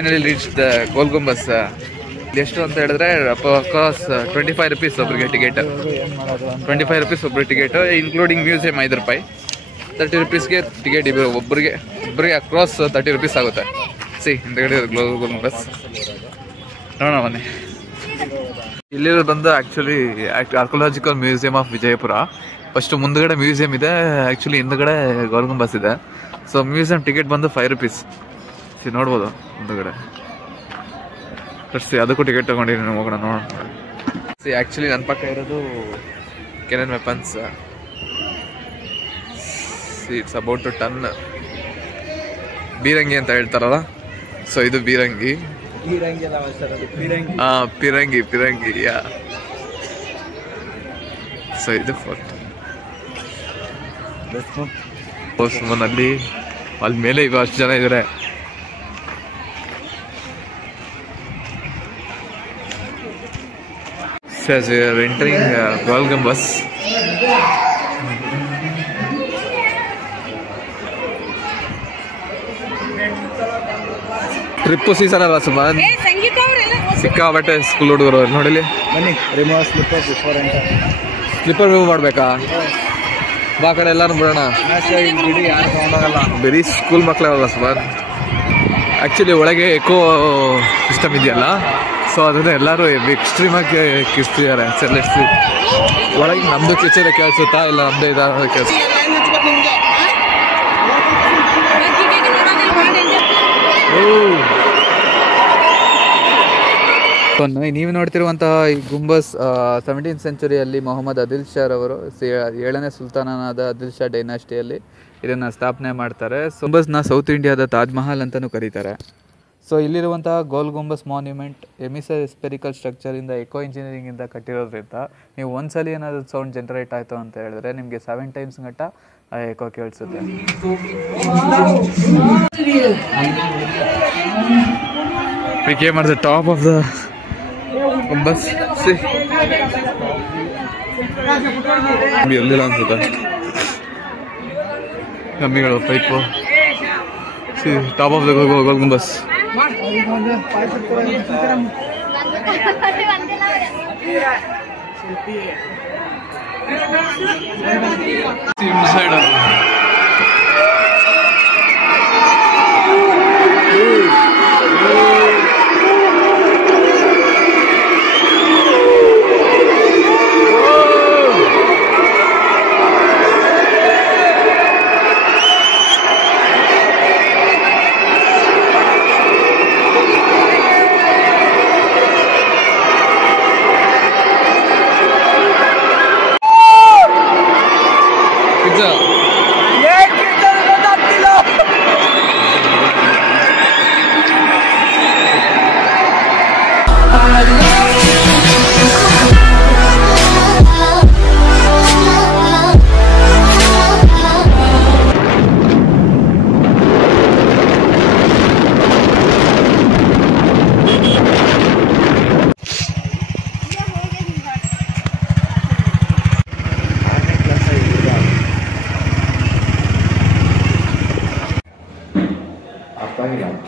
Finally reach the Gol Gumbaz. ಎಷ್ಟು ಅಂತ ಹೇಳಿದ್ರೆ ಅಕ್ರಾಸ್ 25 rupees ಒಬ್ರಿಗೆ ಟಿಕೆಟ್. 25 rupees ಒಬ್ರಿಗೆ ಟಿಕೆಟ್, ಇನ್ಕ್ಲೂಡಿಂಗ್ ಮ್ಯೂಸಿಯಂ 5 ರೂಪಾಯಿ. 30 rupeesಗೆ ಟಿಕೆಟ್ ಒಬ್ಬರಿಗೆ ಅಕ್ರಾಸ್ 30 rupees ಆಗುತ್ತೆ. ಹಿಂದಗಡೆ ಗೋಲ್ ಗುಂಬಸ್ ನೋಡೋಣ ಬನ್ನಿ. ಇಲ್ಲಿರೋದು ಬಂದು actually archaeological museum of Vijayapura. First ಮುಂದ್ಗಡೆ ಮ್ಯೂಸಿಯಂ ಇದೆ, ಆ್ಯಕ್ಚುಲಿ ಹಿಂದ್ಗಡೆ ಗೋಲ್ ಗುಂಬಸ್ ಇದೆ. ಸೊ ಮ್ಯೂಸಿಯಂ ಟಿಕೆಟ್ ಬಂದು 5 rupees. ನೋಡ್ಬೋದು ಮುಂದ್ಗಡೆ ಅದಕ್ಕೂ ಟಿಕೆಟ್ ತೊಗೊಂಡಿದ್ದೀನಿ, ಹೋಗೋಣ ನೋಡೋಣ. ಆ್ಯಕ್ಚುಲಿ ನನ್ನ ಪಕ್ಕ ಇರೋದು cannon weapons. It's about two ton ಬೀರಂಗಿ ಅಂತ ಹೇಳ್ತಾರಲ್ಲ, ಸೊ ಇದು ಬೀರಂಗಿ. ಪಿರಂಗಿ ಯಾ. ಸೊ ಇದು ಫೋರ್ಟ್ ಸುಮ್ಮನಲ್ಲಿ ಅಲ್ಲಿ ಮೇಲೆ ಇವಾಗ ಅಷ್ಟು ಜನ ಇದ್ದಾರೆ. As we are entering Goal Gumbas. Trip season ಅಲ್ಲ ಸುಮಾರು ಸಿಕ್ಕಾಬಟ್ಟೆ ಸ್ಕೂಲ್ ಹುಡುಗರು ನೋಡಿಲಿ. ಬನ್ನಿ ಸ್ಲಿಪ್ಪರ್ ರಿಮೂವ್ ಮಾಡಬೇಕಾ? ಬಾ ಕಡೆ ಎಲ್ಲರೂ ಬಿಡೋಣ. ಬರೀ ಸ್ಕೂಲ್ ಮಕ್ಕಳೇ ಅಲ್ಲ ಸುಮಾರು. ಆ್ಯಕ್ಚುಲಿ ಒಳಗೆ ಎಕೋ ಸಿಸ್ಟಮ್ ಇದೆಯಲ್ಲ, ಸೊ ಅದನ್ನು ಎಲ್ಲರೂ ಎಕ್ಸ್ಟ್ರೀಮಾಗಿ ಕಿಸ್ತಿದ್ದಾರೆ. ಸೆಲೆಕ್ಟ್ಸಿ ಒಳಗೆ ನಮ್ಮದು ಕಿಚ್ಚರ ಕೇಳಿಸುತ್ತಾ ಇಲ್ಲ ನಮ್ಮದೇ ಇದಾದ ಕೆಲಸ. ನೀವು ನೋಡ್ತಿರುವಂತಹ ಈ ಗುಂಬಸ್ 17th centuryಯಲ್ಲಿ ಮೊಹಮ್ಮದ್ ಆದಿಲ್ ಶಾ ಅವರು 7ನೇ ಸುಲ್ತಾನನಾದ ಆದಿಲ್ ಶಾ ಡೈನಾಸ್ಟಿಯಲ್ಲಿ ಇದನ್ನು ಸ್ಥಾಪನೆ ಮಾಡ್ತಾರೆ. ಗುಂಬಸ್ನ ಸೌತ್ ಇಂಡಿಯಾದ ತಾಜ್ ಮಹಲ್ ಅಂತಲೂ ಕರೀತಾರೆ. ಸೊ ಇಲ್ಲಿರುವಂತಹ ಗೋಲ್ ಗುಂಬಸ್ ಮಾನ್ಯುಮೆಂಟ್ ಎಮಿಸ್ಫೆರಿಕಲ್ ಸ್ಟ್ರಕ್ಚರಿಂದ ಎಕೋ ಇಂಜಿನಿಯರಿಂಗಿಂದ ಕಟ್ಟಿರೋದ್ರಿಂದ ನೀವು ಒಂದ್ಸಲಿ ಏನಾದರೂ ಸೌಂಡ್ ಜನರೇಟ್ ಆಯಿತು ಅಂತ ಹೇಳಿದ್ರೆ ನಿಮಗೆ 7 times ಗಂಟ ಎಕೋ ಕೇಳಿಸುತ್ತೆ. We came at the top of the gumbas. ಎಲ್ಲಿಲ್ಲ ಅನ್ಸುತ್ತೆ ಕಮ್ಮಿಗಳು ಪೈಪು. Top of the Gol Gumbaz.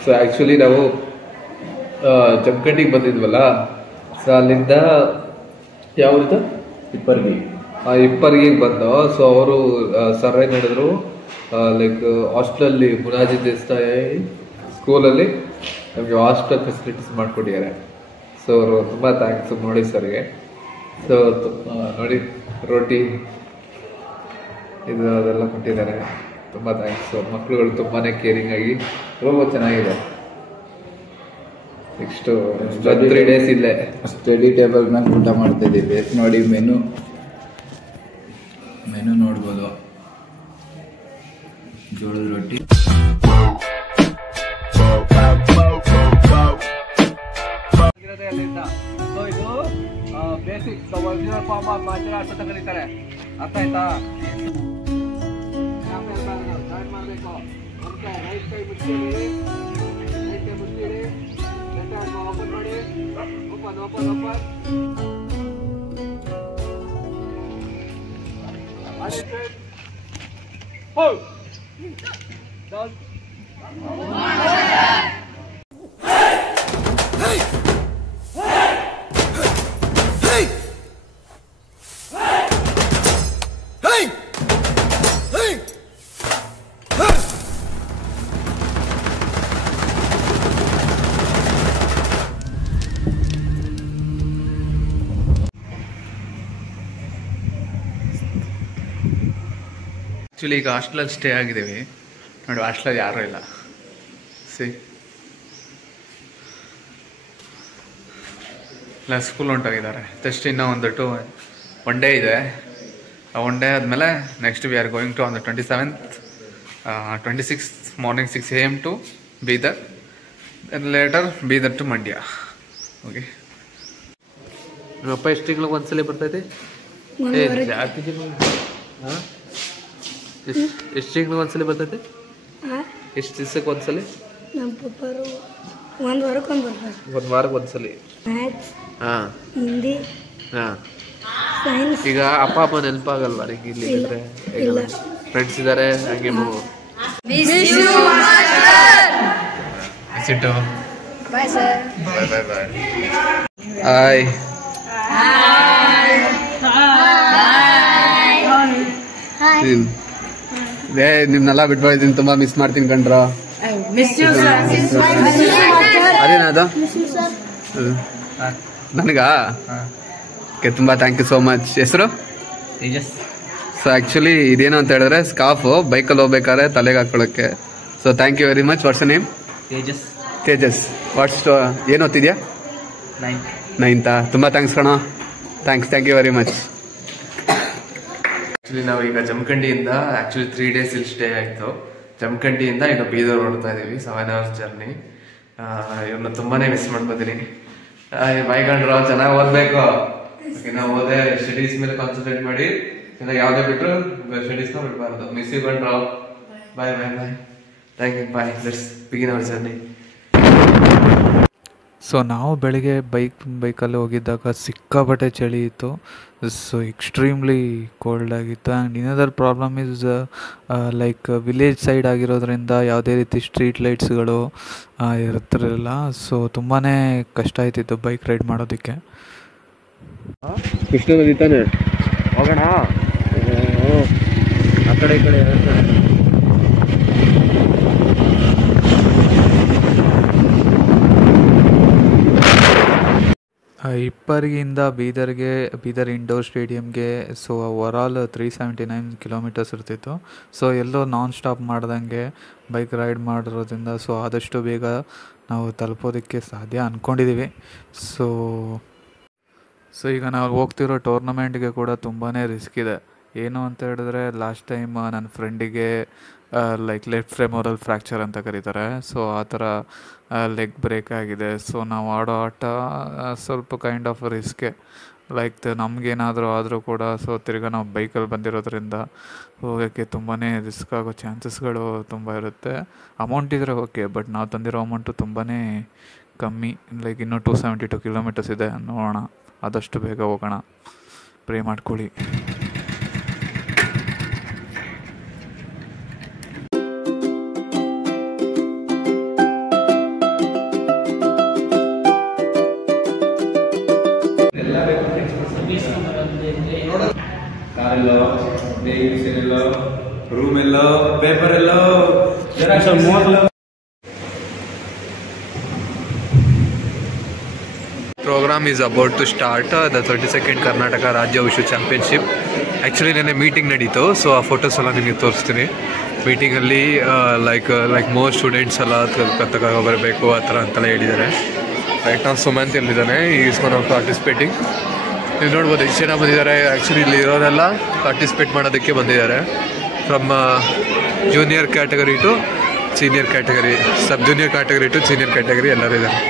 So actually ನಾವು ಜಮಖಂಡಿಗೆ ಬಂದಿದ್ವಲ್ಲ, ಸೊ ಅಲ್ಲಿಂದ ಯಾವ್ದು ಇಪ್ಪರ್ಗಿಗೆ ಬಂದು, ಸೊ ಅವರು ಸರ್ ಏನು ಹೇಳಿದ್ರು, ಲೈಕ್ ಹಾಸ್ಟೆಲಲ್ಲಿ ಮುನಾಜಿ ದೇಸಾಯಿ ಸ್ಕೂಲಲ್ಲಿ ನಮಗೆ ಹಾಸ್ಟೆಲ್ ಫೆಸಿಲಿಟೀಸ್ ಮಾಡಿಕೊಟ್ಟಿದ್ದಾರೆ. ಸೊ ಅವರು ತುಂಬ ಥ್ಯಾಂಕ್ಸ್ ನೋಡಿ ಸರ್ಗೆ. ಸೊ ನೋಡಿ ರೋಟಿ ಇದು ಅದೆಲ್ಲ ಕೊಟ್ಟಿದ್ದಾರೆ, ತುಂಬ ಥ್ಯಾಂಕ್ಸ್. ಮಕ್ಕಳುಗಳು ತುಂಬಾ ಕೇರಿಂಗ್ ಆಗಿ ತುಂಬ ಚೆನ್ನಾಗಿದೆ. ನೆಕ್ಸ್ಟು 3 days ಇಲ್ಲೇ ಸ್ಟಡಿ ಟೇಬಲ್ ಮೇಲೆ ಊಟ ಮಾಡ್ತಾಯಿದ್ದೀವಿ. ನೋಡಿ ಮೆನು ನೋಡ್ಬೋದು. ಜೋಳದ ರೊಟ್ಟಿ, ಸೊ ಇದು basic original form of martial arts ಅಂತ ಕರೀತಾರೆ. ಅರ್ಥ ಆಯ್ತಾ? ಮಾಡಬೇಕು. ರೈಟ್ ಕೈ ಮುಚ್ಚಿಡಿ, ಲೆಫ್ಟ್ ಹ್ಯಾಂಡ್ ಓಪನ್ ಮಾಡಿ, ಓಪನ್ Hold. Down. ಆ್ಯಕ್ಚುಲಿ ಈಗ ಹಾಸ್ಟೆಲಲ್ಲಿ ಸ್ಟೇ ಆಗಿದ್ದೀವಿ ನೋಡಿ. ಹಾಸ್ಟೆಲಲ್ಲಿ ಯಾರೂ ಇಲ್ಲ. ಇಲ್ಲ ಸ್ಕೂಲ್ ಹೊಂಟೋಗಿದ್ದಾರೆ. ಜಸ್ಟ್ ಇನ್ನೂ ಒಂದು 1 ಡೇ ಇದೆ. ಆ 1 ಡೇ ಆದಮೇಲೆ next we are going to on the 27th 26th morning 6 AM to Bidar, then later Bidar to Mandya. Okay. ಅಪ್ಪ ಎಷ್ಟು ತಿಂಗಳಿಗೆ ಒಂದ್ಸಲ ಬರ್ತೈತೆ? ಎಷ್ಟು ತಿಂಗಳಿಗೆ ಒಂದ್ಸಲ ಬರ್ತೈತೆ? ಎಷ್ಟು ದಿವ್ಸಕ್ಕೆ ಒಂದ್ಸಲ? ಒಂದು ವಾರಕ್ಕೆ ಒಂದ್ಸಲ. ಹಾಂ, ಹಿಂದಿ, ಹಾಂ. ಸೈನ್ಸ್. ಈಗ ಅಪ್ಪ ಅಮ್ಮ ನೆನಪಾಗಲ್ವಾ ನಿಂಗೆ ಇಲ್ಲಿ ಇದ್ರೆ? ಫ್ರೆಂಡ್ಸ್ ಇದ್ದಾರೆ ಹಾಗೆ ಬಾಯ್ ಸರ್. ಬಾಯ್. ಹಾಯ್. ನಿಮ್ನೆಲ್ಲ ಬಿಟ್ಬಿಟ್ಟಿದ್ದೀನಿ, ತುಂಬಾ ಮಿಸ್ ಮಾಡ್ತೀನಿ ಕಣ್ರ. ಅದೇನದು ನನಗಾ? ಓಕೆ, ತುಂಬ ಥ್ಯಾಂಕ್ ಯು ಸೋ ಮಚ್. ಹೆಸರು? ಸೊ ಆ್ಯಕ್ಚುಲಿ ಇದೇನು ಅಂತ ಹೇಳಿದ್ರೆ ಸ್ಕಾಫು ಬೈಕಲ್ಲಿ ಹೋಗ್ಬೇಕಾದ್ರೆ ತಲೆಗೆ ಹಾಕೊಳ್ಳೋಕ್ಕೆ. So thank you very much. What's name? Tejas. What's ಏನು ಓದ್ತಿದ್ಯಾ? 9th. ತುಂಬ ಥ್ಯಾಂಕ್ಸ್ ಕಣ. Thank you very much. Actually ನಾವು ಈಗ ಜಮಖಂಡಿಯಿಂದ 3 ಡೇಸ್ ಇಲ್ಲಿ ಸ್ಟೇ ಆಯಿತು. ಜಮಖಂಡಿಯಿಂದ ಈಗ ಬೀದರ್ ಹೊರಡ್ತಾ ಇದ್ದೀವಿ. 7 hours ಜರ್ನಿ. ಇವ್ರನ್ನ ತುಂಬಾ ಮಿಸ್ ಮಾಡ್ಕೋತೀನಿ. ಬೈಗಂಡ್ರು ಚೆನ್ನಾಗಿ ಓದಬೇಕು. ನಾವು ಓದೇ ಸ್ಟಡೀಸ್ ಮೇಲೆ ಕಾನ್ಸಂಟ್ರೇಟ್ ಮಾಡಿ, ಯಾವುದೇ ಬಿಟ್ಟರು ಸ್ಟಡೀಸ್ನ ಬಿಡಬಾರ್ದು. ಮಿಸ್ ಯು ಗಂಡ್ರು. Bye. Thank you. Bye. Let's begin our journey. So ನಾವು ಬೆಳಿಗ್ಗೆ ಬೈಕಲ್ಲಿ ಹೋಗಿದ್ದಾಗ ಸಿಕ್ಕಾಪಟ್ಟೆ ಚಳಿ ಇತ್ತು. ಸೊ ಎಕ್ಸ್ಟ್ರೀಮ್ಲಿ ಕೋಲ್ಡ್ ಆಗಿತ್ತು. And another problem is like village side ಆಗಿರೋದ್ರಿಂದ ಯಾವುದೇ ರೀತಿ ಸ್ಟ್ರೀಟ್ ಲೈಟ್ಸ್ಗಳು ಇರ್ತಿರಲಿಲ್ಲ. ಸೊ ತುಂಬಾ ಕಷ್ಟ ಆಯ್ತಿತ್ತು ಬೈಕ್ ರೈಡ್ ಮಾಡೋದಕ್ಕೆ. ಕೃಷ್ಣ ನದಿ ತಾನೆ ಹೋಗೋಣ. ಆ ಕಡೆ ಈ ಕಡೆ ಇಪ್ಪರಿಗಿಂದ ಬೀದರ್ ಇಂಡೋರ್ ಸ್ಟೇಡಿಯಮ್ಗೆ ಸೊ ಓವರಾಲ್ 379 ಕಿಲೋಮೀಟರ್ಸ್ ಇರ್ತಿತ್ತು. ಸೊ ಎಲ್ಲೋ ನಾನ್ ಸ್ಟಾಪ್ ಮಾಡ್ದಂಗೆ ಬೈಕ್ ರೈಡ್ ಮಾಡಿರೋದ್ರಿಂದ ಸೊ ಆದಷ್ಟು ಬೇಗ ನಾವು ತಲುಪೋದಕ್ಕೆ ಸಾಧ್ಯ ಅಂದ್ಕೊಂಡಿದ್ದೀವಿ. ಸೊ ಈಗ ನಾವು ಹೋಗ್ತಿರೋ ಟೂರ್ನಮೆಂಟ್ಗೆ ಕೂಡ ತುಂಬಾ ರಿಸ್ಕ್ ಇದೆ. ಏನು ಅಂತ ಹೇಳಿದ್ರೆ ಲಾಸ್ಟ್ ಟೈಮ್ ನನ್ನ ಫ್ರೆಂಡಿಗೆ ಲೈಕ್ ಲೆಫ್ಟ್ ಫೆಮೋರಲ್ ಫ್ರ್ಯಾಕ್ಚರ್ ಅಂತ ಕರೀತಾರೆ. ಸೊ ಆ ಥರ ಲೆಗ್ ಬ್ರೇಕ್ ಆಗಿದೆ. ಸೊ ನಾವು ಆಡೋ ಆಟ ಸ್ವಲ್ಪ ಕೈಂಡ್ ಆಫ್ ರಿಸ್ಕೆ. ಲೈಕ್ ನಮಗೇನಾದರೂ ಆದರೂ ಕೂಡ ಸೊ ತಿರ್ಗಿ ನಾವು ಬೈಕಲ್ಲಿ ಬಂದಿರೋದ್ರಿಂದ ಹೋಗೋಕ್ಕೆ ತುಂಬಾ ರಿಸ್ಕ್ ಆಗೋ ಚಾನ್ಸಸ್ಗಳು ತುಂಬ ಇರುತ್ತೆ. ಅಮೌಂಟ್ ಇದ್ದರೆ ಓಕೆ, ಬಟ್ ನಾವು ತಂದಿರೋ ಅಮೌಂಟು ತುಂಬಾ ಕಮ್ಮಿ. ಲೈಕ್ ಇನ್ನೂ 272 ಕಿಲೋಮೀಟರ್ಸ್ ಇದೆ. ನೋಡೋಣ, ಆದಷ್ಟು ಬೇಗ ಹೋಗೋಣ. ಪ್ರೇ ಮಾಡ್ಕೊಳ್ಳಿ. ಕಾರೆಲ್ಲೋ, ಮಿಷನ್ ರೂಮ್ ಎಲ್ಲೋ, ಪೇಪರ್ ಎಲ್ಲೋ, Program is about to start the 32nd Karnataka ರಾಜ್ಯ ವಿಶ್ವ ಚಾಂಪಿಯನ್ಶಿಪ್. ಆ್ಯಕ್ಚುಲಿ ನೆನ್ನೆ ಮೀಟಿಂಗ್ ನಡೀತು. ಸೊ ಆ ಫೋಟೋಸ್ ಎಲ್ಲ ನಿಮಗೆ ತೋರಿಸ್ತೀನಿ. ಮೀಟಿಂಗಲ್ಲಿ ಲೈಕ್ ಮೋರ್ ಸ್ಟೂಡೆಂಟ್ಸ್ ಎಲ್ಲ ಕಲ್ಕತ್ತಾಗ ಬರಬೇಕು ಆ ಥರ ಅಂತೆಲ್ಲ ಹೇಳಿದ್ದಾರೆ. ರೈಟ್ ನಾವು ಸುಮಂತ್ ಎಲ್ಲಿದ್ದಾನೆ, ಈಸ್ ಒನ್ ಆಫ್ ಪಾರ್ಟಿಸಿಪೇಟಿಂಗ್. ನೀವು ನೋಡ್ಬೋದು ಎಷ್ಟು ಜನ ಬಂದಿದ್ದಾರೆ. ಆ್ಯಕ್ಚುಲಿ ಇಲ್ಲಿ ಇರೋರೆಲ್ಲ ಪಾರ್ಟಿಸಿಪೇಟ್ ಮಾಡೋದಕ್ಕೆ ಬಂದಿದ್ದಾರೆ. From junior category two senior category, sub junior category two senior category ಎಲ್ಲರೂ ಇದ್ದಾರೆ.